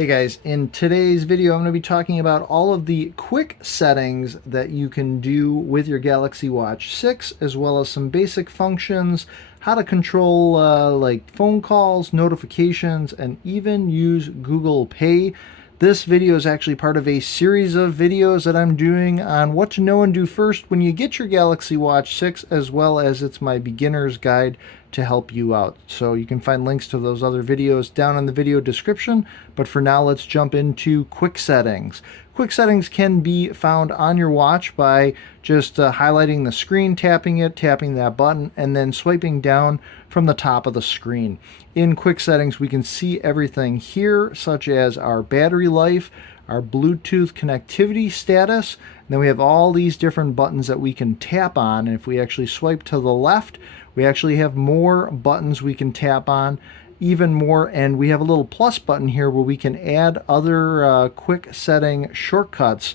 Hey guys, in today's video I'm going to be talking about all of the quick settings that you can do with your Galaxy Watch 6, as well as some basic functions, how to control like phone calls, notifications, and even use Google Pay. This video is actually part of a series of videos that I'm doing on what to know and do first when you get your Galaxy Watch 6, as well as it's my beginner's guide to help you out. So you can find links to those other videos down in the video description. But for now, let's jump into quick settings. Quick settings can be found on your watch by just highlighting the screen, tapping it, tapping that button, and then swiping down from the top of the screen. In quick settings, we can see everything here, such as our battery life, our Bluetooth connectivity status, and then we have all these different buttons that we can tap on. And if we actually swipe to the left, we actually have more buttons we can tap on, even more, and we have a little plus button here where we can add other quick setting shortcuts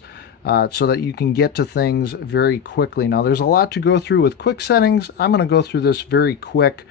so that you can get to things very quickly. Now there's a lot to go through with quick settings. I'm going to go through this very quick,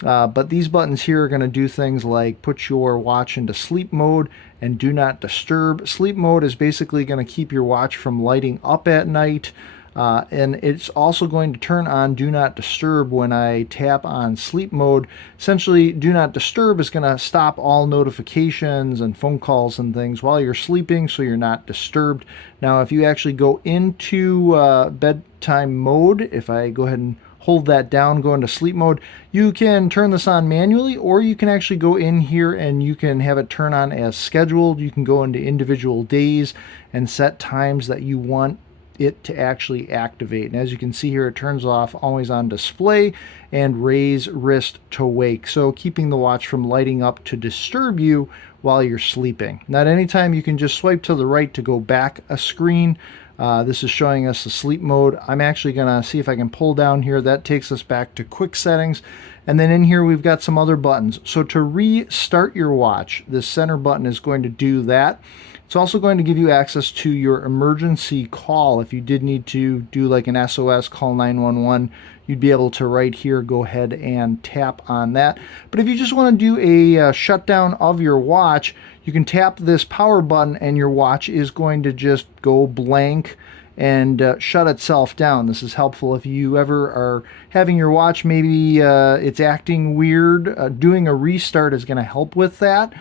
but these buttons here are going to do things like put your watch into sleep mode and do not disturb. Sleep mode is basically going to keep your watch from lighting up at night. And it's also going to turn on Do Not Disturb when I tap on sleep mode. Essentially, Do Not Disturb is going to stop all notifications and phone calls and things while you're sleeping, so you're not disturbed. Now, if you actually go into bedtime mode, if I go ahead and hold that down, go into sleep mode, you can turn this on manually, or you can actually go in here and you can have it turn on as scheduled. You can go into individual days and set times that you want it to actually activate. And as you can see here, it turns off always on display and raise wrist to wake, so keeping the watch from lighting up to disturb you while you're sleeping. Now at any time you can just swipe to the right to go back a screen. This is showing us the sleep mode. I'm actually gonna see if I can pull down here. That takes us back to quick settings. And then in here we've got some other buttons. So to restart your watch, this center button is going to do that. It's also going to give you access to your emergency call. If you did need to do like an SOS, call 911, you'd be able to right here go ahead and tap on that. But if you just want to do a shutdown of your watch, you can tap this power button and your watch is going to just go blank and shut itself down. This is helpful if you ever are having your watch, maybe it's acting weird. Doing a restart is going to help with that.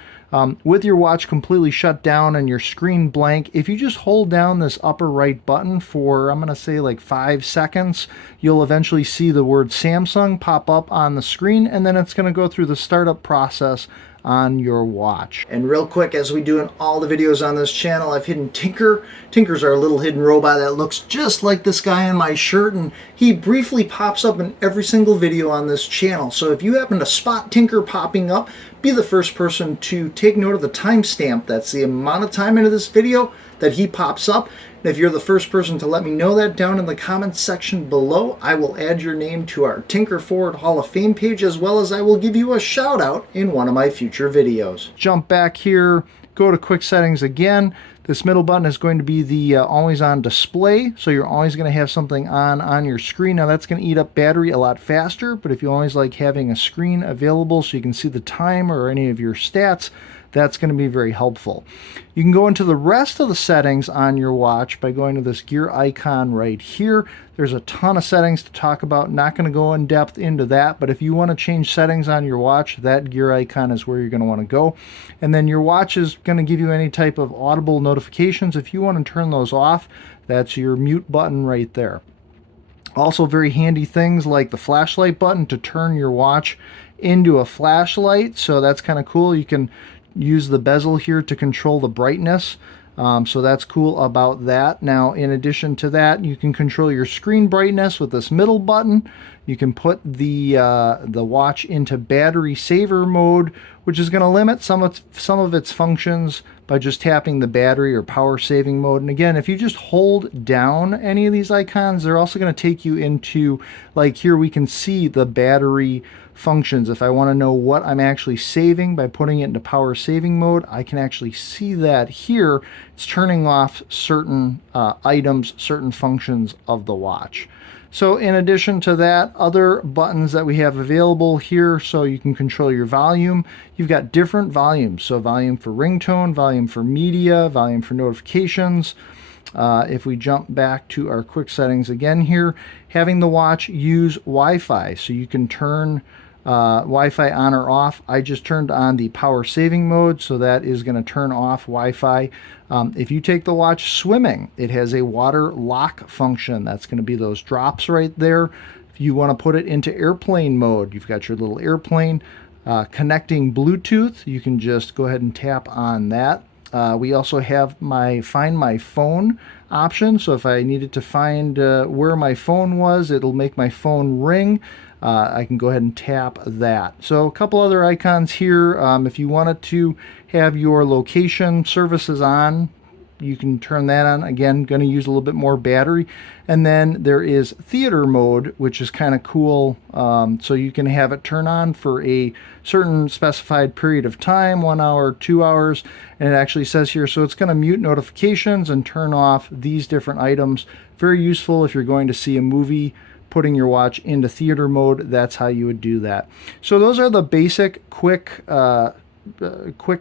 With your watch completely shut down and your screen blank, if you just hold down this upper right button for, I'm going to say like 5 seconds, you'll eventually see the word Samsung pop up on the screen, and then it's going to go through the startup process on your watch. And real quick, as we do in all the videos on this channel, I've hidden Tinker. Tinker's our little hidden robot that looks just like this guy on my shirt, and he briefly pops up in every single video on this channel. So if you happen to spot Tinker popping up, be the first person to take note of the timestamp. That's the amount of time into this video that he pops up. And if you're the first person to let me know that down in the comments section below, I will add your name to our Tinker Forward Hall of Fame page, as well as I will give you a shout out in one of my future videos. Jump back here, go to quick settings again. This middle button is going to be the always on display, so you're always going to have something on your screen. Now that's going to eat up battery a lot faster, but if you always like having a screen available so you can see the time or any of your stats, that's going to be very helpful. You can go into the rest of the settings on your watch by going to this gear icon right here. There's a ton of settings to talk about. Not going to go in depth into that, but if you want to change settings on your watch, that gear icon is where you're going to want to go. And then your watch is going to give you any type of audible notifications. If you want to turn those off, that's your mute button right there. Also very handy things like the flashlight button to turn your watch into a flashlight. So that's kind of cool. You can use the bezel here to control the brightness. So that's cool about that. Now, in addition to that, you can control your screen brightness with this middle button. You can put the watch into battery saver mode, which is going to limit some of its functions by just tapping the battery or power saving mode. And again, if you just hold down any of these icons, they're also going to take you into, like here we can see the battery functions. If I want to know what I'm actually saving by putting it into power saving mode, I can actually see that here. It's turning off certain items, certain functions of the watch. So in addition to that, other buttons that we have available here, so you can control your volume. You've got different volumes. So volume for ringtone, volume for media, volume for notifications. If we jump back to our quick settings again here, having the watch use Wi-Fi. So you can turn Wi-Fi on or off. I just turned on the power saving mode, so that is going to turn off Wi-Fi. If you take the watch swimming, it has a water lock function. That's going to be those drops right there. If you want to put it into airplane mode, you've got your little airplane connecting Bluetooth. You can just go ahead and tap on that. We also have my Find My Phone option. So if I needed to find where my phone was, it'll make my phone ring. I can go ahead and tap that. So a couple other icons here. If you wanted to have your location services on, you can turn that on. Again, going to use a little bit more battery. And then there is theater mode, which is kind of cool. So you can have it turn on for a certain specified period of time, 1 hour, 2 hours. And it actually says here, so it's going to mute notifications and turn off these different items. Very useful if you're going to see a movie. Putting your watch into theater mode, that's how you would do that. So those are the basic quick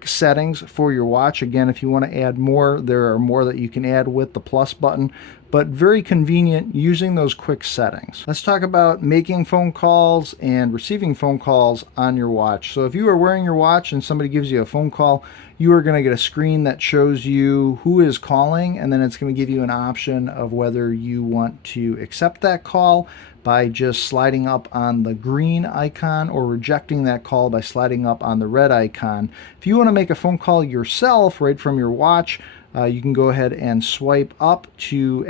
settings for your watch. Again, if you want to add more, there are more that you can add with the plus button, but very convenient using those quick settings. Let's talk about making phone calls and receiving phone calls on your watch. So if you are wearing your watch and somebody gives you a phone call, you are going to get a screen that shows you who is calling, and then it's going to give you an option of whether you want to accept that call by just sliding up on the green icon, or rejecting that call by sliding up on the red icon. If you want to make a phone call yourself right from your watch, you can go ahead and swipe up to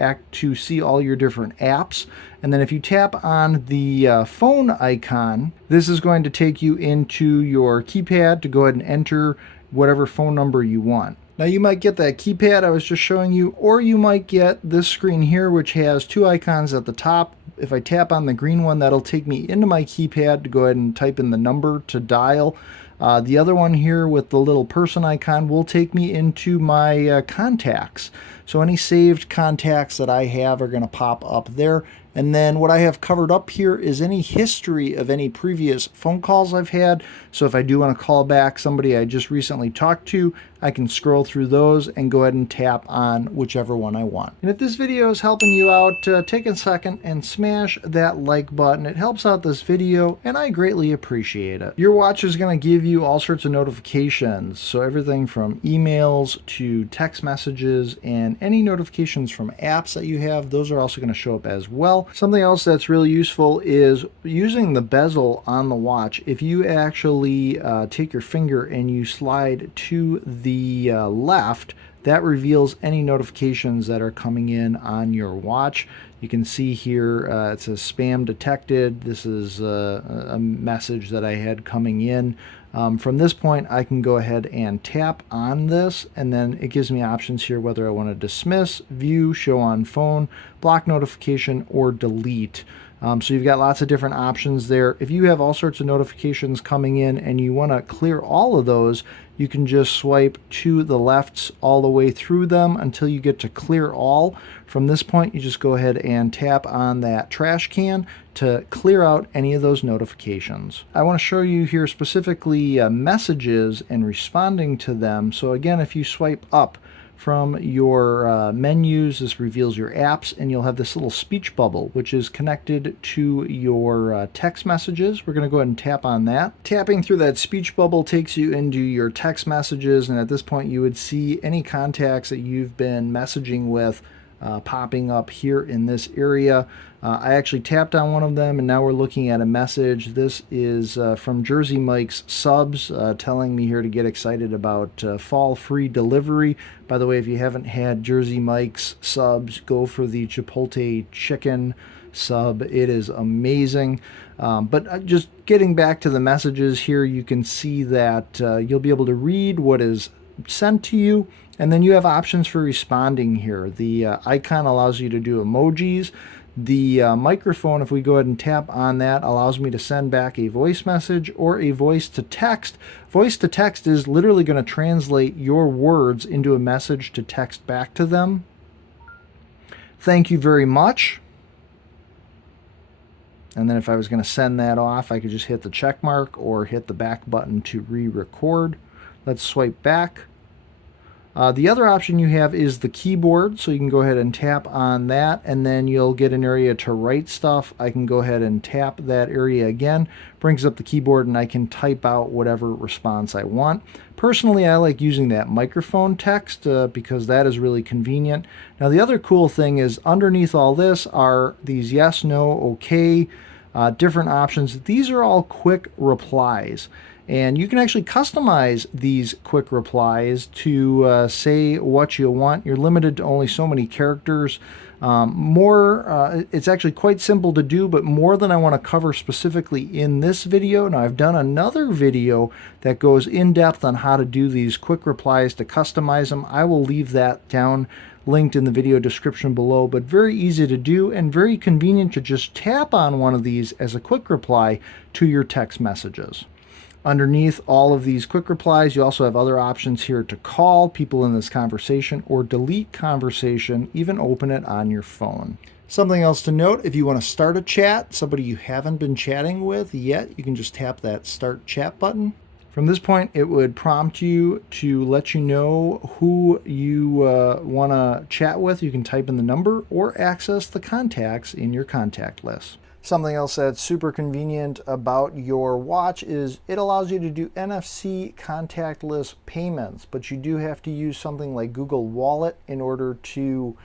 see all your different apps. And then if you tap on the phone icon, this is going to take you into your keypad to go ahead and enter whatever phone number you want. Now you might get that keypad I was just showing you, or you might get this screen here, which has two icons at the top. If I tap on the green one, that'll take me into my keypad to go ahead and type in the number to dial. The other one here with the little person icon will take me into my contacts. So any saved contacts that I have are going to pop up there. And then what I have covered up here is any history of any previous phone calls I've had. So if I do want to call back somebody I just recently talked to, I can scroll through those and go ahead and tap on whichever one I want. And if this video is helping you out, take a second and smash that like button. It helps out this video and I greatly appreciate it. Your watch is going to give you all sorts of notifications. So everything from emails to text messages, and any notifications from apps that you have, those are also going to show up as well. Something else that's really useful is using the bezel on the watch. If you actually take your finger and you slide to the left, that reveals any notifications that are coming in on your watch. You can see here it says spam detected. This is a message that I had coming in. From this point, I can go ahead and tap on this, and then it gives me options here whether I want to dismiss, view, show on phone, block notification, or delete. So you've got lots of different options there. If you have all sorts of notifications coming in and you want to clear all of those, you can just swipe to the left all the way through them until you get to clear all. From this point, you just go ahead and tap on that trash can to clear out any of those notifications. I want to show you here specifically messages and responding to them. So again, if you swipe up from your menus, this reveals your apps, and you'll have this little speech bubble which is connected to your text messages. We're going to go ahead and tap on that. Tapping through that speech bubble takes you into your text messages, and at this point you would see any contacts that you've been messaging with popping up here in this area. I actually tapped on one of them, and now we're looking at a message. This is from Jersey Mike's subs telling me here to get excited about fall free delivery. By the way, if you haven't had Jersey Mike's subs, go for the Chipotle chicken sub. It is amazing. But just getting back to the messages here, you can see that you'll be able to read what is sent to you, and then you have options for responding here. The icon allows you to do emojis. The microphone, if we go ahead and tap on that, allows me to send back a voice message or a voice to text. Voice to text is literally going to translate your words into a message to text back to them. Thank you very much. And then if I was going to send that off, I could just hit the check mark or hit the back button to re-record. Let's swipe back. The other option you have is the keyboard, so you can go ahead and tap on that, and then you'll get an area to write stuff. I can go ahead and tap that area again, brings up the keyboard, and I can type out whatever response I want. Personally, I like using that microphone text because that is really convenient. Now, the other cool thing is underneath all this are these yes, no, okay, different options. These are all quick replies. And you can actually customize these quick replies to say what you want. You're limited to only so many characters. It's actually quite simple to do, but more than I want to cover specifically in this video. Now, I've done another video that goes in depth on how to do these quick replies to customize them. I will leave that down linked in the video description below, but very easy to do and very convenient to just tap on one of these as a quick reply to your text messages. Underneath all of these quick replies, you also have other options here to call people in this conversation or delete conversation, even open it on your phone. Something else to note, if you want to start a chat, somebody you haven't been chatting with yet, you can just tap that Start Chat button. From this point, it would prompt you to let you know who you want to chat with. You can type in the number or access the contacts in your contact list. Something else that's super convenient about your watch is it allows you to do NFC contactless payments, but you do have to use something like Google Wallet in order to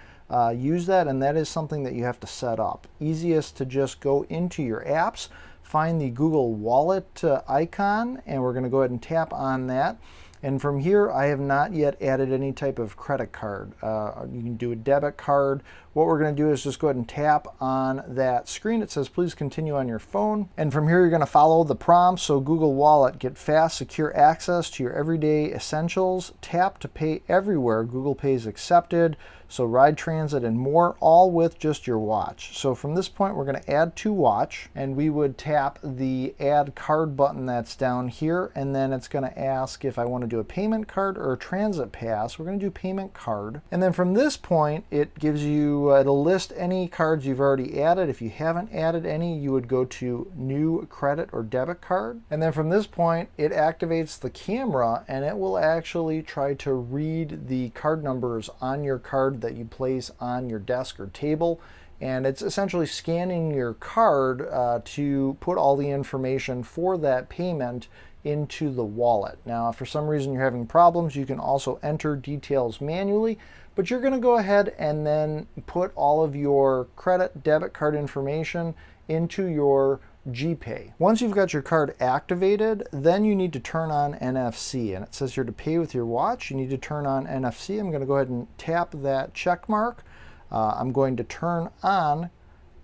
use that, and that is something that you have to set up. Easiest to just go into your apps, find the Google Wallet icon, and we're going to go ahead and tap on that. And from here, I have not yet added any type of credit card. You can do a debit card. What we're going to do is just go ahead and tap on that screen. It says, please continue on your phone. And from here, you're going to follow the prompts. So Google Wallet, get fast, secure access to your everyday essentials. Tap to pay everywhere. Google Pay is accepted. So ride, transit, and more, all with just your watch. So from this point, we're going to add to watch, and we would tap the add card button that's down here, and then it's going to ask if I want to do a payment card or a transit pass. We're going to do payment card. And then from this point, it gives you, it'll list any cards you've already added. If you haven't added any, you would go to new credit or debit card. And then from this point, it activates the camera, and it will actually try to read the card numbers on your card that you place on your desk or table, and it's essentially scanning your card to put all the information for that payment into the wallet. Now, if for some reason you're having problems, you can also enter details manually, but you're going to go ahead and then put all of your credit, debit card information into your GPay. Once you've got your card activated, then you need to turn on NFC, and it says here to pay with your watch, you need to turn on NFC. I'm going to go ahead and tap that check mark. I'm going to turn on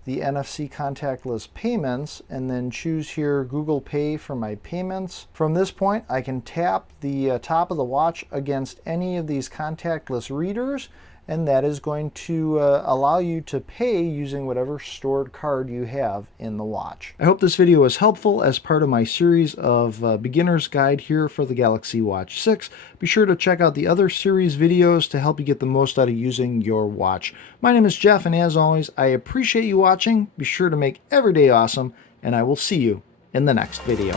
the NFC contactless payments and then choose here Google Pay for my payments. From this point, I can tap the top of the watch against any of these contactless readers, and that is going to allow you to pay using whatever stored card you have in the watch. I hope this video was helpful as part of my series of beginner's guide here for the Galaxy Watch 6. Be sure to check out the other series videos to help you get the most out of using your watch. My name is Jeff, and as always, I appreciate you watching. Be sure to make every day awesome, and I will see you in the next video.